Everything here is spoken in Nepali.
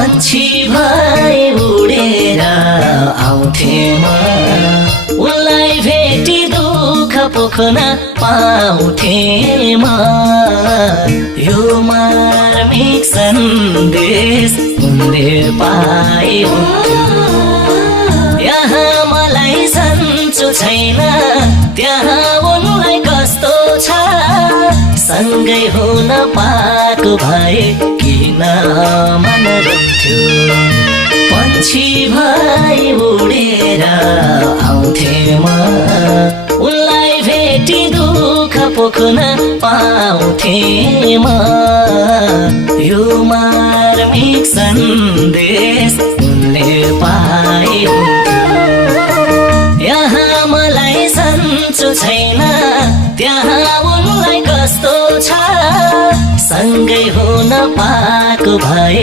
पन्छी भई उडेर आउँथे म उनलाई भेटी दुःख पोख्न पाउँथे म यो मार्मिक सन्देश उनले पाए हुन्थ्यो यहाँ मलाई सन्चो छैन त्यहाँ उनलाई कस्तो छ सँगै हुन पाएको भए किन मन रुन्थ्यो पन्छी भई उडेर आउँथे म उनलाई भेटी दुःख पोख्न पाउँथे म यो मार्मिक सन्देश उनले पाए हुन्थ्यो यहाँ मलाई सन्चो छैन त्यहाँ उनलाई कस्तो छ सँगै हुन पाएको भए